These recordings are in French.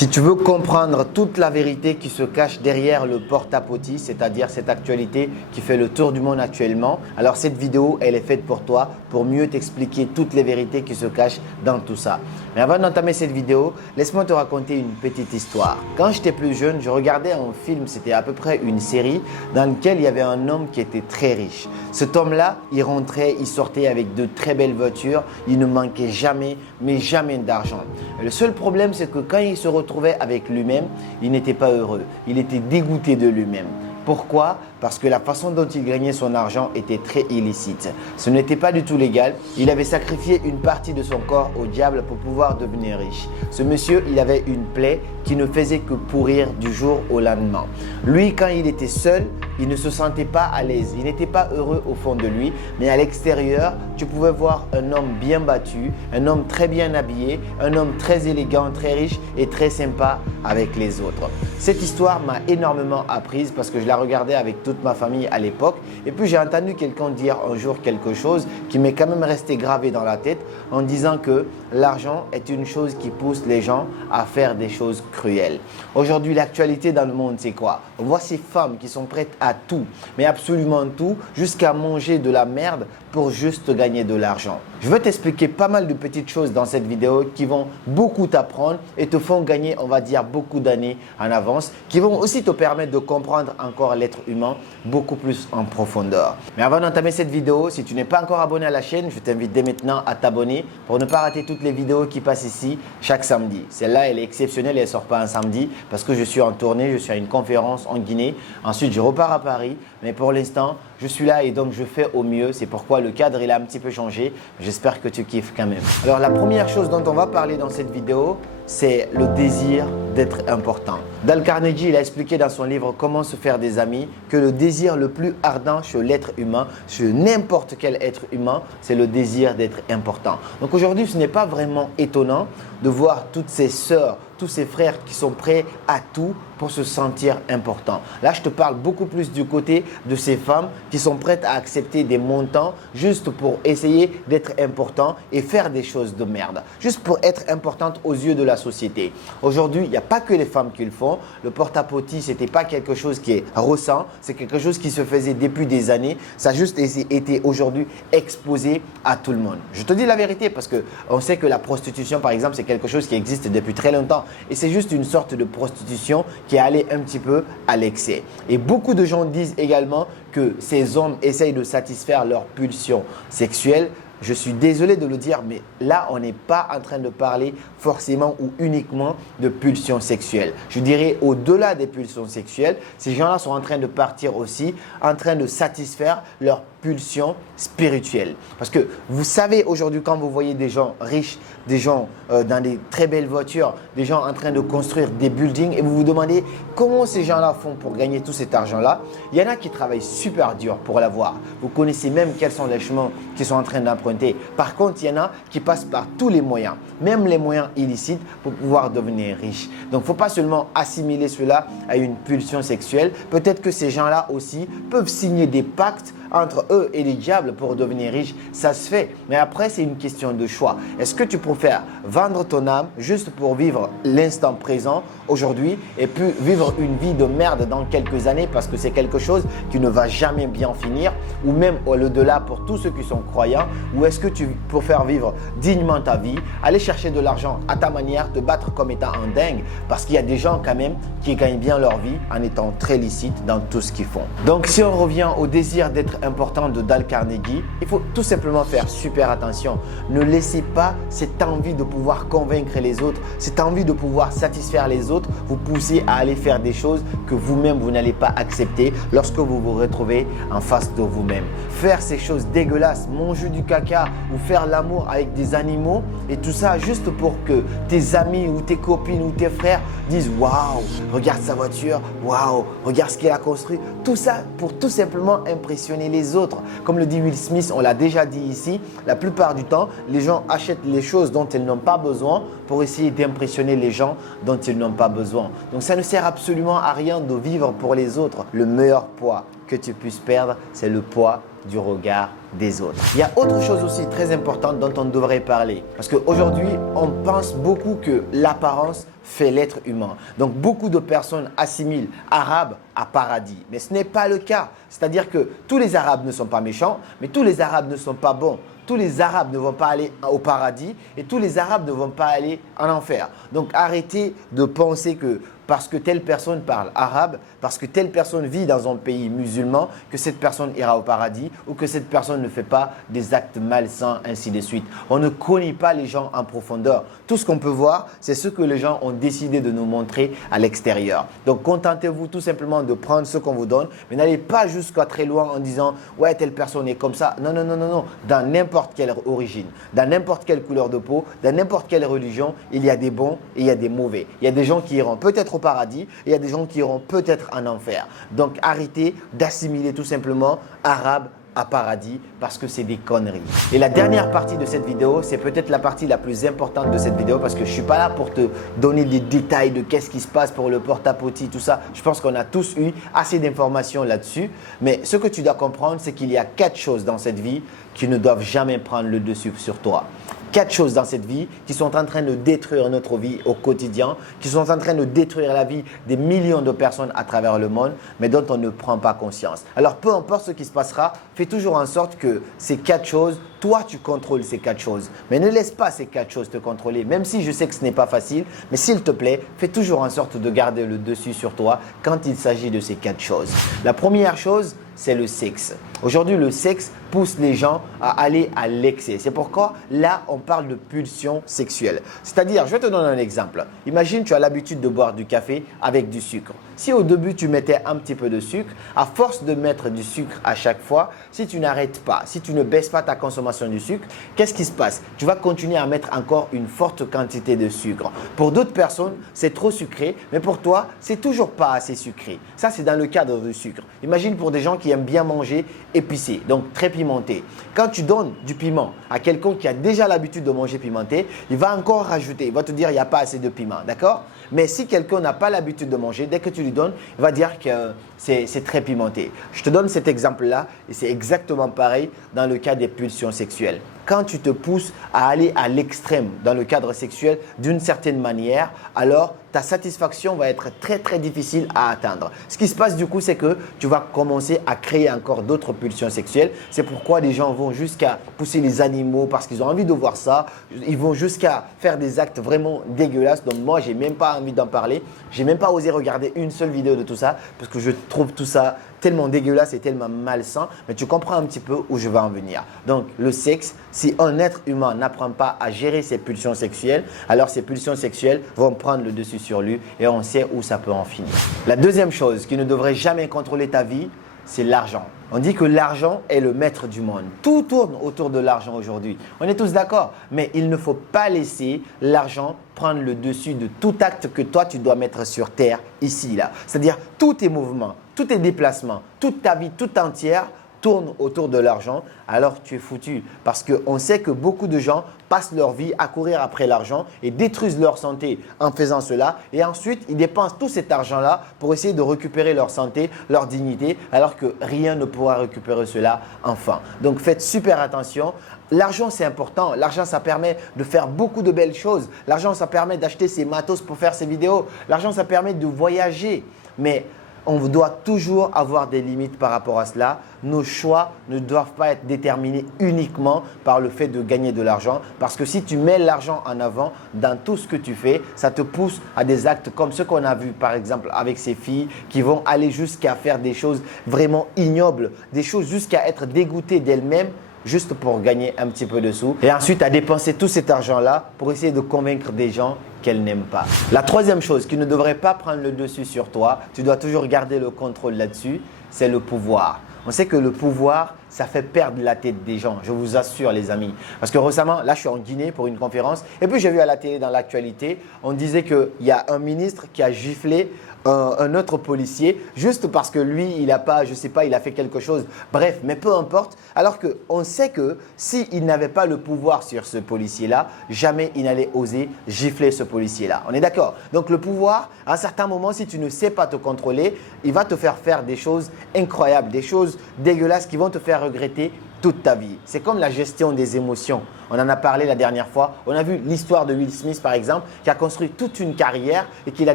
Si tu veux comprendre toute la vérité qui se cache derrière le porte-à-potis, c'est-à-dire cette actualité qui fait le tour du monde actuellement, alors cette vidéo, elle est faite pour toi, pour mieux t'expliquer toutes les vérités qui se cachent dans tout ça. Mais avant d'entamer cette vidéo, laisse-moi te raconter une petite histoire. Quand j'étais plus jeune, je regardais un film, c'était à peu près une série, dans lequel il y avait un homme qui était très riche. Cet homme-là, il rentrait, il sortait avec de très belles voitures, il ne manquait jamais, mais jamais d'argent. Le seul problème, c'est que quand il se retrouvait avec lui-même, il n'était pas heureux. Il était dégoûté de lui-même. Pourquoi? Parce que la façon dont il gagnait son argent était très illicite. Ce n'était pas du tout légal. Il avait sacrifié une partie de son corps au diable pour pouvoir devenir riche. Ce monsieur, il avait une plaie qui ne faisait que pourrir du jour au lendemain. Lui, quand il était seul, il ne se sentait pas à l'aise. Il n'était pas heureux au fond de lui. Mais à l'extérieur, tu pouvais voir un homme bien battu, un homme très bien habillé, un homme très élégant, très riche et très sympa avec les autres. Cette histoire m'a énormément apprise parce que je la regardais avec toute ma famille à l'époque. Et puis j'ai entendu quelqu'un dire un jour quelque chose qui m'est quand même resté gravé dans la tête en disant que l'argent est une chose qui pousse les gens à faire des choses cruelles. Aujourd'hui, l'actualité dans le monde, c'est quoi? On voit ces femmes qui sont prêtes à tout, mais absolument tout, jusqu'à manger de la merde pour juste gagner de l'argent. Je vais t'expliquer pas mal de petites choses dans cette vidéo qui vont beaucoup t'apprendre et te font gagner, on va dire, beaucoup d'années en avance, qui vont aussi te permettre de comprendre encore l'être humain beaucoup plus en profondeur. Mais avant d'entamer cette vidéo, si tu n'es pas encore abonné à la chaîne, je t'invite dès maintenant à t'abonner pour ne pas rater toutes les vidéos qui passent ici chaque samedi. Celle-là, elle est exceptionnelle et elle ne sort pas un samedi parce que je suis en tournée, je suis à une conférence en Guinée. Ensuite, je repars à Paris. Mais pour l'instant, je suis là et donc je fais au mieux. C'est pourquoi le cadre, il a un petit peu changé. J'espère que tu kiffes quand même. Alors, la première chose dont on va parler dans cette vidéo, c'est le désir d'être important. Dale Carnegie, il a expliqué dans son livre Comment se faire des amis que le désir le plus ardent chez l'être humain, chez n'importe quel être humain, c'est le désir d'être important. Donc aujourd'hui, ce n'est pas vraiment étonnant de voir toutes ces sœurs, tous ces frères qui sont prêts à tout pour se sentir important. Là, je te parle beaucoup plus du côté de ces femmes qui sont prêtes à accepter des montants juste pour essayer d'être important et faire des choses de merde. Juste pour être importante aux yeux de la société. Aujourd'hui, il n'y a pas que les femmes qui le font. Le porte-à-potis, ce n'était pas quelque chose qui est récent. C'est quelque chose qui se faisait depuis des années. Ça a juste été aujourd'hui exposé à tout le monde. Je te dis la vérité parce qu'on sait que la prostitution, par exemple, c'est quelque chose qui existe depuis très longtemps. Et c'est juste une sorte de prostitution qui est allée un petit peu à l'excès. Et beaucoup de gens disent également que ces hommes essayent de satisfaire leurs pulsions sexuelles. Je suis désolé de le dire, mais là, on n'est pas en train de parler forcément ou uniquement de pulsions sexuelles. Je dirais au-delà des pulsions sexuelles, ces gens-là sont en train de partir aussi, en train de satisfaire leurs pulsions spirituelles. Parce que vous savez aujourd'hui quand vous voyez des gens riches, des gens dans des très belles voitures, des gens en train de construire des buildings et vous vous demandez comment ces gens-là font pour gagner tout cet argent-là. Il y en a qui travaillent super dur pour l'avoir. Vous connaissez même quels sont les chemins qu'ils sont en train d'emprunter. Par contre, il y en a qui passent par tous les moyens, même les moyens illicites pour pouvoir devenir riches. Donc, il ne faut pas seulement assimiler cela à une pulsion sexuelle. Peut-être que ces gens-là aussi peuvent signer des pactes entre eux et les diables pour devenir riches, ça se fait. Mais après, c'est une question de choix. Est-ce que tu préfères vendre ton âme juste pour vivre l'instant présent aujourd'hui et puis vivre une vie de merde dans quelques années parce que c'est quelque chose qui ne va jamais bien finir ou même au-delà pour tous ceux qui sont croyants, ou est-ce que tu préfères vivre dignement ta vie, aller chercher de l'argent à ta manière, te battre comme étant un dingue parce qu'il y a des gens quand même qui gagnent bien leur vie en étant très licites dans tout ce qu'ils font. Donc si on revient au désir d'être important de Dale Carnegie, il faut tout simplement faire super attention. Ne laissez pas cette envie de pouvoir convaincre les autres, cette envie de pouvoir satisfaire les autres, vous pousser à aller faire des choses que vous-même vous n'allez pas accepter lorsque vous vous retrouvez en face de vous-même. Faire ces choses dégueulasses, manger du caca ou faire l'amour avec des animaux et tout ça juste pour que tes amis ou tes copines ou tes frères disent « Waouh, regarde sa voiture, waouh, regarde ce qu'il a construit ». Tout ça pour tout simplement impressionner les autres. Comme le dit Will Smith, on l'a déjà dit ici, la plupart du temps, les gens achètent les choses dont ils n'ont pas besoin pour essayer d'impressionner les gens dont ils n'ont pas besoin. Donc ça ne sert absolument à rien de vivre pour les autres. Le meilleur poids que tu puisses perdre, c'est le poids du regard des autres. Il y a autre chose aussi très importante dont on devrait parler. Parce qu'aujourd'hui, on pense beaucoup que l'apparence fait l'être humain. Donc beaucoup de personnes assimilent arabe à paradis, mais ce n'est pas le cas. C'est-à-dire que tous les arabes ne sont pas méchants, mais tous les arabes ne sont pas bons. Tous les arabes ne vont pas aller au paradis et tous les arabes ne vont pas aller en enfer. Donc arrêtez de penser que parce que telle personne parle arabe, parce que telle personne vit dans un pays musulman, que cette personne ira au paradis ou que cette personne ne fait pas des actes malsains, ainsi de suite. On ne connaît pas les gens en profondeur. Tout ce qu'on peut voir, c'est ce que les gens ont décidé de nous montrer à l'extérieur. Donc contentez-vous tout simplement de prendre ce qu'on vous donne, mais n'allez pas jusqu'à très loin en disant « ouais, telle personne est comme ça ». Non, non, non, non, non. Dans n'importe quelle origine, dans n'importe quelle couleur de peau, dans n'importe quelle religion, il y a des bons et il y a des mauvais. Il y a des gens qui iront peut-être au paradis et il y a des gens qui iront peut-être en enfer. Donc arrêtez d'assimiler tout simplement arabe à paradis parce que c'est des conneries. Et la dernière partie de cette vidéo, c'est peut-être la partie la plus importante de cette vidéo parce que je ne suis pas là pour te donner des détails de qu'est-ce qui se passe pour le porte-à-potis, tout ça. Je pense qu'on a tous eu assez d'informations là-dessus. Mais ce que tu dois comprendre, c'est qu'il y a 4 choses dans cette vie qui ne doivent jamais prendre le dessus sur toi. 4 choses dans cette vie qui sont en train de détruire notre vie au quotidien, qui sont en train de détruire la vie des millions de personnes à travers le monde, mais dont on ne prend pas conscience. Alors, peu importe ce qui se passera, fais toujours en sorte que ces 4 choses, toi, tu contrôles ces 4 choses. Mais ne laisse pas ces 4 choses te contrôler, même si je sais que ce n'est pas facile, mais s'il te plaît, fais toujours en sorte de garder le dessus sur toi quand il s'agit de ces 4 choses. La première chose, c'est le sexe. Aujourd'hui, le sexe pousse les gens à aller à l'excès. C'est pourquoi là, on parle de pulsion sexuelle. C'est-à-dire, je vais te donner un exemple. Imagine, tu as l'habitude de boire du café avec du sucre. Si au début, tu mettais un petit peu de sucre, à force de mettre du sucre à chaque fois, si tu n'arrêtes pas, si tu ne baisses pas ta consommation du sucre, qu'est-ce qui se passe? Tu vas continuer à mettre encore une forte quantité de sucre. Pour d'autres personnes, c'est trop sucré, mais pour toi, c'est toujours pas assez sucré. Ça, c'est dans le cadre du sucre. Imagine pour des gens qui aiment bien manger épicé, donc très pimenté. Quand tu donnes du piment à quelqu'un qui a déjà l'habitude de manger pimenté, il va encore rajouter, il va te dire il n'y a pas assez de piment, d'accord? Mais si quelqu'un n'a pas l'habitude de manger, dès que tu lui donnes, il va dire que c'est très pimenté. Je te donne cet exemple-là et c'est exactement pareil dans le cas des pulsions sexuelles. Quand tu te pousses à aller à l'extrême dans le cadre sexuel d'une certaine manière, alors ta satisfaction va être très très difficile à atteindre. Ce qui se passe du coup, c'est que tu vas commencer à créer encore d'autres pulsions sexuelles. C'est pourquoi les gens vont jusqu'à pousser les animaux parce qu'ils ont envie de voir ça. Ils vont jusqu'à faire des actes vraiment dégueulasses. Donc moi, j'ai même pas envie d'en parler. J'ai même pas osé regarder une seule vidéo de tout ça parce que je trouve tout ça tellement dégueulasse et tellement malsain, mais tu comprends un petit peu où je vais en venir. Donc, le sexe, si un être humain n'apprend pas à gérer ses pulsions sexuelles, alors ces pulsions sexuelles vont prendre le dessus sur lui et on sait où ça peut en finir. La deuxième chose qui ne devrait jamais contrôler ta vie, c'est l'argent. On dit que l'argent est le maître du monde. Tout tourne autour de l'argent aujourd'hui. On est tous d'accord, mais il ne faut pas laisser l'argent prendre le dessus de tout acte que toi, tu dois mettre sur terre, ici, là. C'est-à-dire tous tes mouvements, tous tes déplacements, toute ta vie toute entière tourne autour de l'argent, alors tu es foutu. Parce qu'on sait que beaucoup de gens passent leur vie à courir après l'argent et détruisent leur santé en faisant cela. Et ensuite, ils dépensent tout cet argent-là pour essayer de récupérer leur santé, leur dignité, alors que rien ne pourra récupérer cela enfin. Donc, faites super attention. L'argent, c'est important. L'argent, ça permet de faire beaucoup de belles choses. L'argent, ça permet d'acheter ses matos pour faire ses vidéos. L'argent, ça permet de voyager. Mais on doit toujours avoir des limites par rapport à cela. Nos choix ne doivent pas être déterminés uniquement par le fait de gagner de l'argent. Parce que si tu mets l'argent en avant dans tout ce que tu fais, ça te pousse à des actes comme ceux qu'on a vus par exemple avec ces filles qui vont aller jusqu'à faire des choses vraiment ignobles, des choses jusqu'à être dégoûtées d'elles-mêmes juste pour gagner un petit peu de sous et ensuite à dépenser tout cet argent-là pour essayer de convaincre des gens qu'elles n'aiment pas. La troisième chose qui ne devrait pas prendre le dessus sur toi, tu dois toujours garder le contrôle là-dessus, c'est le pouvoir. On sait que le pouvoir, ça fait perdre la tête des gens, je vous assure les amis. Parce que récemment, là je suis en Guinée pour une conférence et puis j'ai vu à la télé dans l'actualité, on disait qu'il y a un ministre qui a giflé un autre policier juste parce que lui, il a pas, je sais pas, il a fait quelque chose. Bref, mais peu importe. Alors qu'on sait que s'il n'avait pas le pouvoir sur ce policier-là, jamais il n'allait oser gifler ce policier-là. On est d'accord? Donc le pouvoir, à un certain moment, si tu ne sais pas te contrôler, il va te faire faire des choses incroyables, des choses dégueulasses qui vont te faire regretter toute ta vie. C'est comme la gestion des émotions. On en a parlé la dernière fois. On a vu l'histoire de Will Smith, par exemple, qui a construit toute une carrière et qui l'a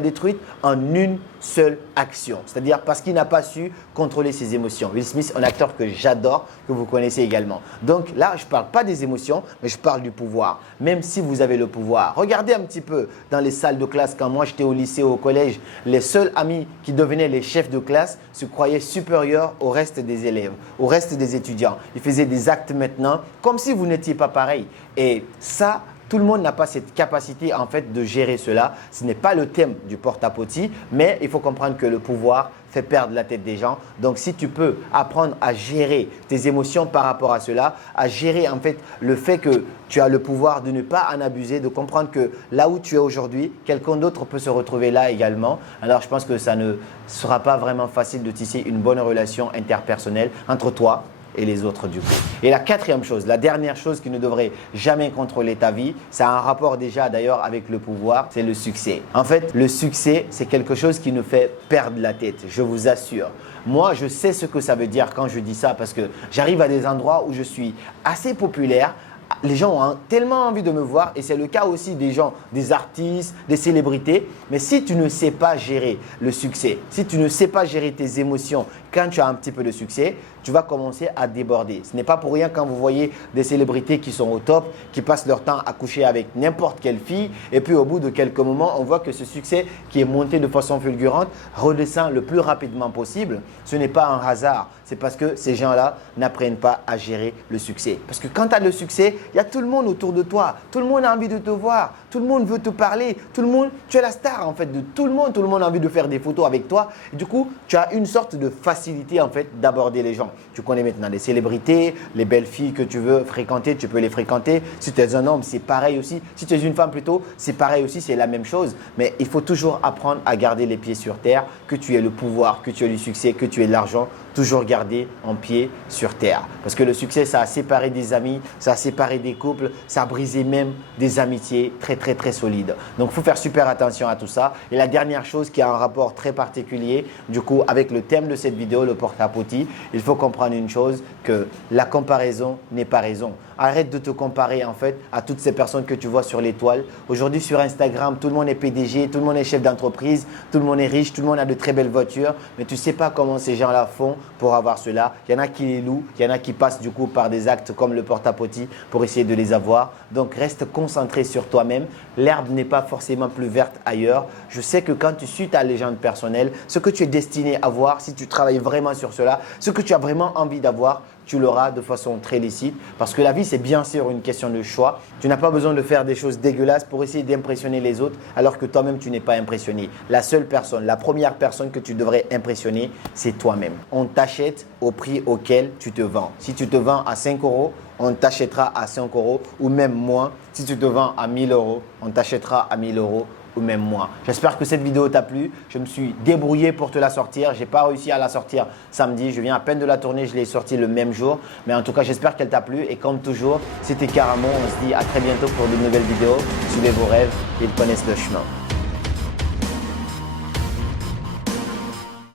détruite en une seule action. C'est-à-dire parce qu'il n'a pas su contrôler ses émotions. Will Smith, un acteur que j'adore, que vous connaissez également. Donc là, je ne parle pas des émotions, mais je parle du pouvoir. Même si vous avez le pouvoir. Regardez un petit peu dans les salles de classe. Quand moi, j'étais au lycée ou au collège, les seuls amis qui devenaient les chefs de classe se croyaient supérieurs au reste des élèves, au reste des étudiants. Ils faisaient des actes maintenant comme si vous n'étiez pas pareil. Et ça, tout le monde n'a pas cette capacité en fait de gérer cela. Ce n'est pas le thème du porte-à-potie, mais il faut comprendre que le pouvoir fait perdre la tête des gens. Donc, si tu peux apprendre à gérer tes émotions par rapport à cela, à gérer en fait le fait que tu as le pouvoir de ne pas en abuser, de comprendre que là où tu es aujourd'hui, quelqu'un d'autre peut se retrouver là également. Alors, je pense que ça ne sera pas vraiment facile de tisser une bonne relation interpersonnelle entre toi et les autres du coup. Et la quatrième chose, la dernière chose qui ne devrait jamais contrôler ta vie, ça a un rapport déjà d'ailleurs avec le pouvoir, c'est le succès. En fait, le succès, c'est quelque chose qui nous fait perdre la tête, je vous assure. Moi, je sais ce que ça veut dire quand je dis ça parce que j'arrive à des endroits où je suis assez populaire. Les gens ont tellement envie de me voir et c'est le cas aussi des gens, des artistes, des célébrités. Mais si tu ne sais pas gérer le succès, si tu ne sais pas gérer tes émotions quand tu as un petit peu de succès, tu vas commencer à déborder. Ce n'est pas pour rien quand vous voyez des célébrités qui sont au top, qui passent leur temps à coucher avec n'importe quelle fille et puis au bout de quelques moments, on voit que ce succès qui est monté de façon fulgurante redescend le plus rapidement possible. Ce n'est pas un hasard, c'est parce que ces gens-là n'apprennent pas à gérer le succès. Parce que quand tu as le succès, il y a tout le monde autour de toi. Tout le monde a envie de te voir. Tout le monde veut te parler. Tout le monde, tu es la star en fait de tout le monde. Tout le monde a envie de faire des photos avec toi. Et du coup, tu as une sorte de facilité en fait d'aborder les gens. Tu connais maintenant les célébrités, les belles filles que tu veux fréquenter, tu peux les fréquenter. Si tu es un homme, c'est pareil aussi. Si tu es une femme plutôt, c'est pareil aussi, c'est la même chose. Mais il faut toujours apprendre à garder les pieds sur terre, que tu aies le pouvoir, que tu aies le succès, que tu aies de l'argent. Toujours garder un pied sur terre. Parce que le succès, ça a séparé des amis, ça a séparé des couples, ça a brisé même des amitiés très solides. Donc, il faut faire super attention à tout ça. Et la dernière chose qui a un rapport très particulier, du coup, avec le thème de cette vidéo, le porte-à-potie, il faut comprendre une chose, que la comparaison n'est pas raison. Arrête de te comparer en fait à toutes ces personnes que tu vois sur les toiles. Aujourd'hui sur Instagram, tout le monde est PDG, tout le monde est chef d'entreprise, tout le monde est riche, tout le monde a de très belles voitures. Mais tu ne sais pas comment ces gens-là font pour avoir cela. Il y en a qui les louent, il y en a qui passent du coup par des actes comme le porte-à-potie pour essayer de les avoir. Donc reste concentré sur toi-même. L'herbe n'est pas forcément plus verte ailleurs. Je sais que quand tu suis ta légende personnelle, ce que tu es destiné à voir, si tu travailles vraiment sur cela, ce que tu as vraiment envie d'avoir, tu l'auras de façon très licite parce que la vie, c'est bien sûr une question de choix. Tu n'as pas besoin de faire des choses dégueulasses pour essayer d'impressionner les autres alors que toi-même, tu n'es pas impressionné. La seule personne, la première personne que tu devrais impressionner, c'est toi-même. On t'achète au prix auquel tu te vends. Si tu te vends à 5 euros, on t'achètera à 5 euros ou même moins. Si tu te vends à 1000 euros, on t'achètera à 1000 euros ou même moins. J'espère que cette vidéo t'a plu. Je me suis débrouillé pour te la sortir. Je n'ai pas réussi à la sortir samedi. Je viens à peine de la tourner. Je l'ai sortie le même jour. Mais en tout cas, j'espère qu'elle t'a plu. Et comme toujours, c'était Karamo. On se dit à très bientôt pour de nouvelles vidéos. Suivez vos rêves. Ils connaissent le chemin.